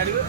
అడుగు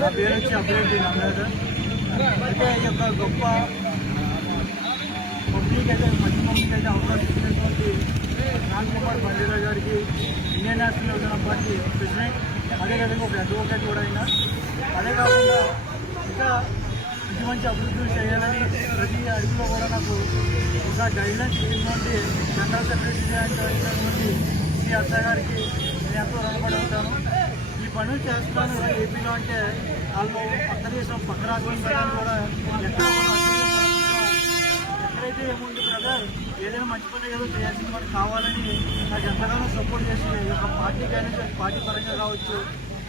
నా పేరు వచ్చి అభివృద్ధి నమ్మేది అయితే ఈ యొక్క గొప్ప పబ్లిక్ అయితే మంచి పబ్లిక్ అయితే అవకాశం ఇచ్చినటువంటి రామ్కుమార్ బండేలా గారికి ఇండియన్ నేషనల్ యువజన పార్టీ ప్రెసిడెంట్, అదేవిధంగా ఒక అడ్వకేట్ కూడా అయినా, అదే కాకుండా ఇంకా ఇంటి మంచి అభివృద్ధులు చేయాలని ప్రతి అడుగులో కూడా నాకు ఇంకా గైడ్లైన్స్ ఇచ్చినటువంటి జనరల్ సెక్రటరీ అయినటువంటి శ్రీ అత్త గారికి నేను ఎంతో రుణపడి ఉంటాను. ఈ పనులు చేస్తున్నాను ఏపీలో అంటే వాళ్ళు పక్క దేశం పక్క రాష్ట్రం కూడా ఎక్కడైతే ఏముంది బ్రదర్, ఏదైనా మంచి పని ఏదో చేయాల్సింది మనకు కావాలని నాకు ఎంతగానో సపోర్ట్ చేసి ఈ యొక్క పార్టీ కానీ పార్టీ పరంగా కావచ్చు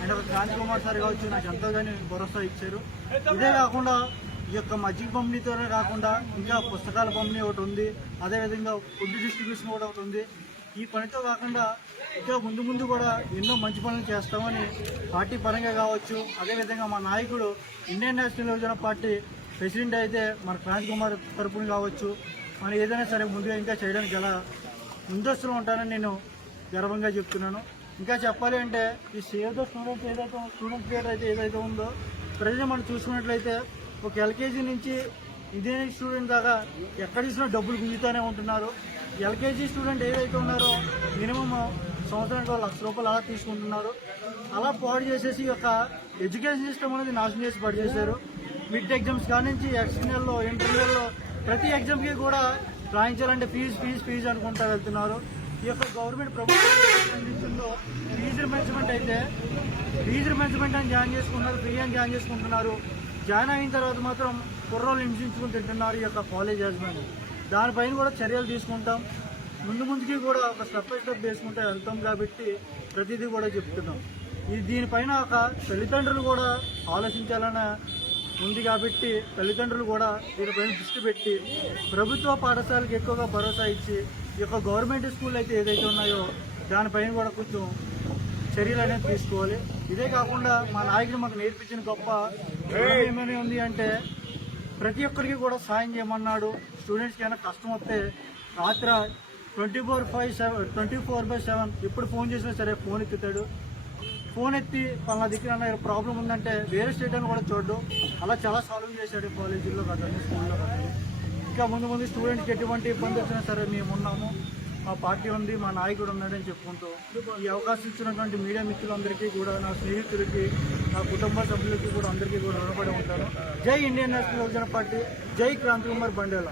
అండ్ ఒక క్రాంతి కుమార్ సార్ కావచ్చు నాకు ఎంతోగాని భరోసా ఇచ్చారు. ఇదే కాకుండా ఈ యొక్క మజ్జిగ పంపిణీతోనే కాకుండా ఇంకా పుస్తకాల పంపిణీ ఒకటి ఉంది, అదేవిధంగా ఫుడ్ డిస్ట్రిబ్యూషన్ కూడా ఒకటి ఉంది. ఈ పనితో కాకుండా ఇంకా ముందు ముందు కూడా ఎన్నో మంచి పనులు చేస్తామని పార్టీ పరంగా కావచ్చు, అదేవిధంగా మా నాయకుడు ఇండియన్ నేషనల్ యువజన పార్టీ ప్రెసిడెంట్ అయితే మన క్రాంతి కుమార్ తరపున కావచ్చు, మనం ఏదైనా సరే ముందుగా ఇంకా చేయడానికి గల ముందస్తులో ఉంటానని నేను గర్వంగా చెప్తున్నాను. ఇంకా చెప్పాలి అంటే ఈ సేవ్ ద స్టూడెంట్స్ ఏదైతే స్టూడెంట్ థియేటర్ అయితే ఏదైతే ఉందో ప్రజలు మనం చూసుకున్నట్లయితే ఒక ఎల్కేజీ నుంచి ఇంజనీరింగ్ స్టూడెంట్ దాకా ఎక్కడ చూసినా డబ్బులు గుంజుతూనే ఉంటున్నారు. ఎల్కేజీ స్టూడెంట్ ఏదైతే ఉన్నారో మినిమం సంవత్సరానికి ₹1,00,000 అలా తీసుకుంటున్నారు. అలా పాడు చేసేసి ఈ యొక్క ఎడ్యుకేషన్ సిస్టమ్ అనేది నాశనం చేసి పాడు చేశారు. మిడ్ ఎగ్జామ్స్ కాడి నుంచి ఎక్స్టర్నల్లో ఇంటర్వ్యూల్లో ప్రతి ఎగ్జామ్కి కూడా రాయించాలంటే ఫీజు అనుకుంటా వెళ్తున్నారు. ఈ యొక్క గవర్నమెంట్ ప్రభుత్వం అందిస్తుందో ఫీజు రిమెంట్మెంట్ అని జాయిన్ చేసుకుంటున్నారు, ఫ్రీ అని జాయిన్ చేసుకుంటున్నారు. జాయిన్ అయిన తర్వాత మాత్రం కుర్రోళ్ళు హింసించుకుని తింటున్నారు ఈ యొక్క కాలేజ్ యాజమాన్యం. దానిపైన కూడా చర్యలు తీసుకుంటాం. ముందుకి కూడా ఒక స్టెప్ బై స్టెప్ వేసుకుంటే వెళ్తాం కాబట్టి ప్రతిదీ కూడా చెప్తున్నాం. దీనిపైన ఒక తల్లిదండ్రులు కూడా ఆలోచించాలన్న ఉంది కాబట్టి తల్లిదండ్రులు కూడా దీనిపైన దృష్టి పెట్టి ప్రభుత్వ పాఠశాలకు ఎక్కువగా భరోసా ఇచ్చి ఈ యొక్క గవర్నమెంట్ స్కూల్ అయితే ఏదైతే ఉన్నాయో దానిపైన కూడా కొంచెం చర్యలు అనేది తీసుకోవాలి. ఇదే కాకుండా మా నాయకుడు మాకు నేర్పించిన గొప్ప ఏమని ఉంది అంటే ప్రతి ఒక్కరికి కూడా సాయం చేయమన్నాడు. స్టూడెంట్స్కి ఏమైనా కష్టం వస్తే రాత్రి 24/7 ఎప్పుడు ఫోన్ చేసినా సరే ఫోన్ ఎత్తుతాడు. ఫోన్ ఎత్తి పలానా దగ్గర ప్రాబ్లం ఉందంటే వేరే స్టేట్ అని కూడా చూడ్డు. అలా చాలా సాల్వ్ చేశాడు కాలేజీల్లో కదండి, స్కూల్లో కదండి. ఇంకా ముందు స్టూడెంట్స్కి ఎటువంటి ఇబ్బంది వచ్చినా సరే మేము ఉన్నాము, మా పార్టీ ఉంది, మా నాయకుడు ఉన్నాడని చెప్పుకుంటూ ఈ అవకాశం ఇచ్చినటువంటి మీడియా మిత్రులందరికీ కూడా, నా స్నేహితులకి, నా కుటుంబ సభ్యులకి కూడా అందరికీ కూడా రుణపడి ఉంటాను. జై ఇండియన్ నేషనల్ యువజన పార్టీ, జై క్రాంతి కుమార్ బండేలా.